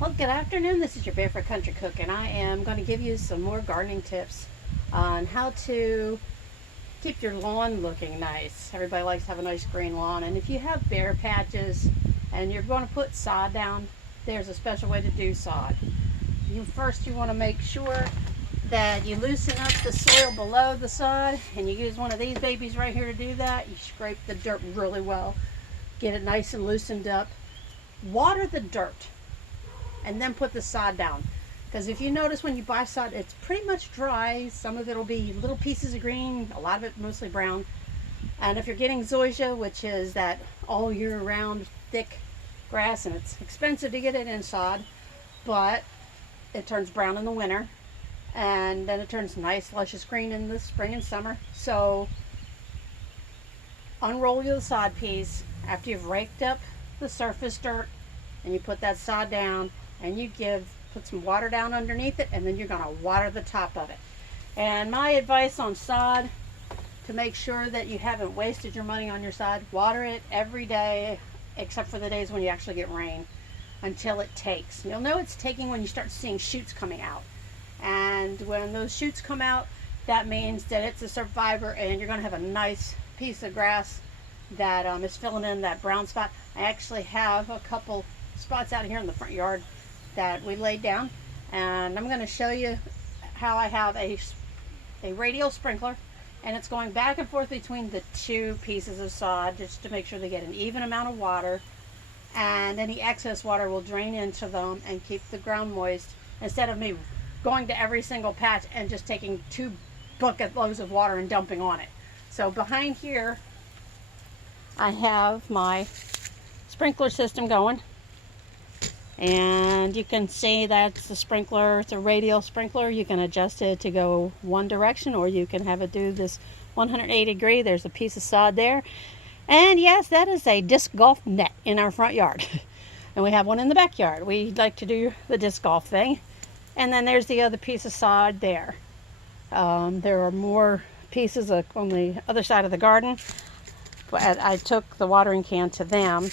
Well, good afternoon. This is your Barefoot Country Cook, and I am going to give you some more gardening tips on how to keep your lawn looking nice. Everybody likes to have a nice green lawn, and if you have bare patches and you're going to put sod down, there's a special way to do sod. You want to make sure that you loosen up the soil below the sod, and you use one of these babies right here to do that. You scrape the dirt really well, get it nice and loosened up. Water the dirt and then put the sod down, because if you notice when you buy sod, it's pretty much dry. Some of it will be little pieces of green, a lot of it mostly brown. And if you're getting zoysia, which is that all year round thick grass, and it's expensive to get it in sod, but it turns brown in the winter and then it turns nice luscious green in the spring and summer. So unroll your sod piece after you've raked up the surface dirt, and you put that sod down, and you put some water down underneath it, and then you're going to water the top of it. And my advice on sod, to make sure that you haven't wasted your money on your sod, water it every day except for the days when you actually get rain, until it takes. You'll know it's taking when you start seeing shoots coming out, and when those shoots come out, that means that it's a survivor, and you're going to have a nice piece of grass that is filling in that brown spot. I actually have a couple spots out here in the front yard that we laid down, and I'm going to show you how I have a radial sprinkler, and it's going back and forth between the two pieces of sod just to make sure they get an even amount of water, and any excess water will drain into them and keep the ground moist, instead of me going to every single patch and just taking 2 bucket loads of water and dumping on it. So behind here I have my sprinkler system going, and you can see that's the sprinkler. It's a radial sprinkler. You can adjust it to go one direction, or you can have it do this 180 degree. There's a piece of sod there, and yes, that is a disc golf net in our front yard. And we have one in the backyard. We like to do the disc golf thing. And then there's the other piece of sod there. There are more pieces on the other side of the garden, but I took the watering can to them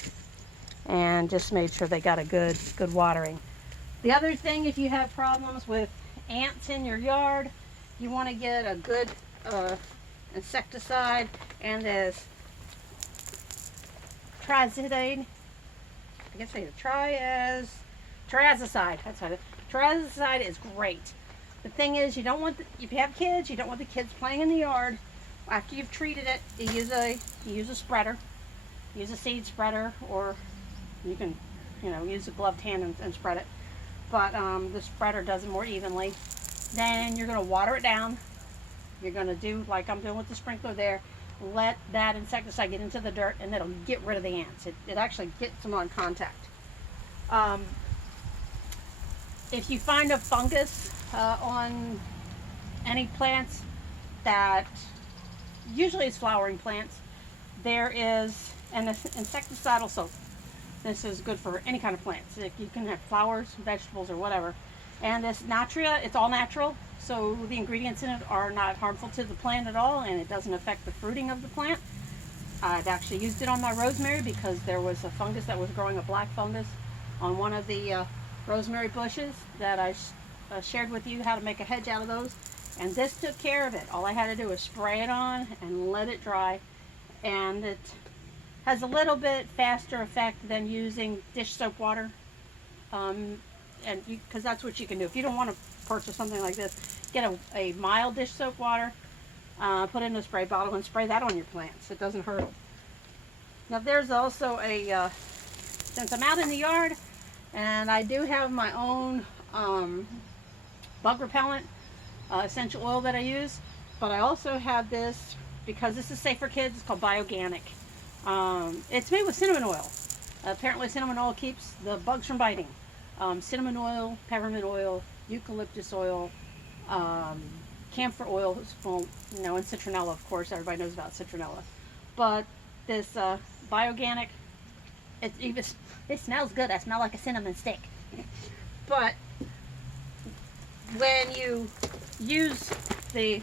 and just made sure they got a good watering. The other thing, if you have problems with ants in your yard, you want to get a good insecticide, and this triazide, I guess I triazicide. That's what it is. Triazicide is great. The thing is, you don't want if you have kids, you don't want the kids playing in the yard. After you've treated it, you use a spreader, use a seed spreader, or you can, use a gloved hand and spread it. But the spreader does it more evenly. Then you're going to water it down. You're going to do like I'm doing with the sprinkler there. Let that insecticide get into the dirt, and it'll get rid of the ants. It actually gets them on contact. If you find a fungus on any plants that usually it's flowering plants, there is an insecticidal soap. This is good for any kind of plants. You can have flowers, vegetables, or whatever. And this Natria, it's all natural, so the ingredients in it are not harmful to the plant at all, and it doesn't affect the fruiting of the plant. I've actually used it on my rosemary because there was a fungus that was growing, a black fungus, on one of the rosemary bushes that I shared with you how to make a hedge out of those. And this took care of it. All I had to do was spray it on and let it dry, and it has a little bit faster effect than using dish soap water, because that's what you can do. If you don't want to purchase something like this, get a mild dish soap water, put it in a spray bottle, and spray that on your plants. It doesn't hurt them. Now there's also since I'm out in the yard, and I do have my own bug repellent essential oil that I use, but I also have this, because this is safe for kids, it's called Bioganic. It's made with cinnamon oil. Apparently cinnamon oil keeps the bugs from biting. Cinnamon oil, peppermint oil, eucalyptus oil, camphor oil, and citronella, of course. Everybody knows about citronella. But this Bioganic, it smells good. I smell like a cinnamon stick. But when you use the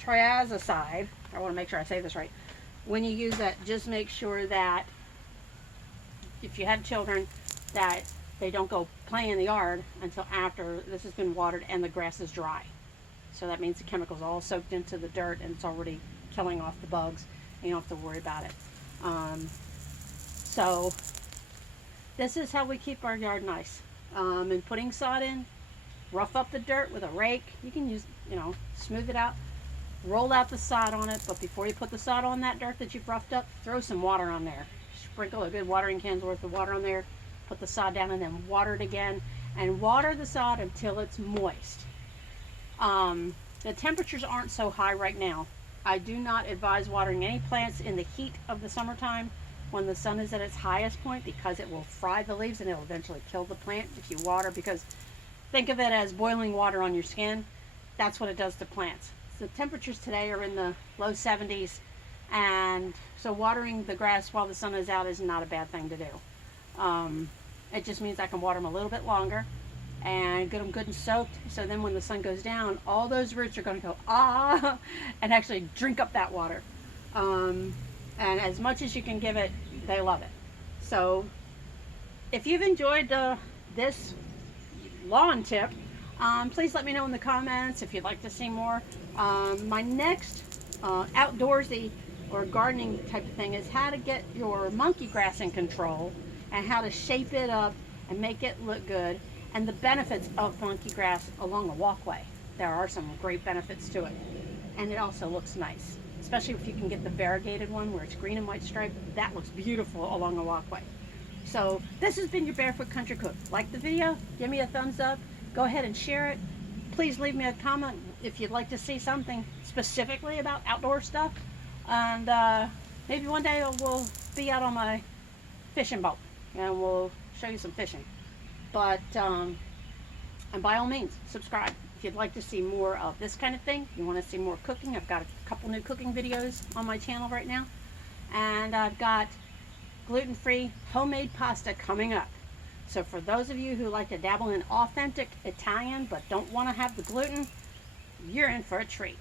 triazicide, I want to make sure I say this right. When you use that, just make sure that if you have children, that they don't go play in the yard until after this has been watered and the grass is dry. So that means the chemical's all soaked into the dirt and it's already killing off the bugs, and you don't have to worry about it. So this is how we keep our yard nice. And putting sod in, rough up the dirt with a rake. You can use, smooth it out, roll out the sod on it, but before you put the sod on that dirt that you've roughed up, throw some water on there. Sprinkle a good watering can's worth of water on there, put the sod down, and then water it again, and water the sod until it's moist. The temperatures aren't so high right now. I do not advise watering any plants in the heat of the summertime when the sun is at its highest point, because it will fry the leaves and it will eventually kill the plant if you water, because think of it as boiling water on your skin. That's what it does to plants. So temperatures today are in the low 70s, and so watering the grass while the sun is out is not a bad thing to do. It just means I can water them a little bit longer and get them good and soaked, so then when the sun goes down, all those roots are going to go and actually drink up that water. And as much as you can give it, they love it. So if you've enjoyed this lawn tip, please let me know in the comments if you'd like to see more. My next outdoorsy or gardening type of thing is how to get your monkey grass in control and how to shape it up and make it look good, and the benefits of monkey grass along a walkway. There are some great benefits to it, and it also looks nice, especially if you can get the variegated one where it's green and white striped. That looks beautiful along a walkway. So this has been your Barefoot Country Cook. Like the video, give me a thumbs up, go ahead and share it. Please leave me a comment if you'd like to see something specifically about outdoor stuff, and maybe one day we'll be out on my fishing boat and we'll show you some fishing. But and by all means, subscribe if you'd like to see more of this kind of thing. You want to see more cooking, I've got a couple new cooking videos on my channel right now, and I've got gluten-free homemade pasta coming up. So for those of you who like to dabble in authentic Italian but don't want to have the gluten, you're in for a treat.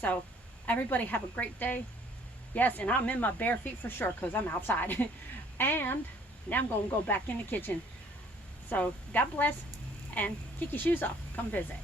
So everybody have a great day. Yes, and I'm in my bare feet for sure because I'm outside. And now I'm going to go back in the kitchen. So God bless, and kick your shoes off. Come visit.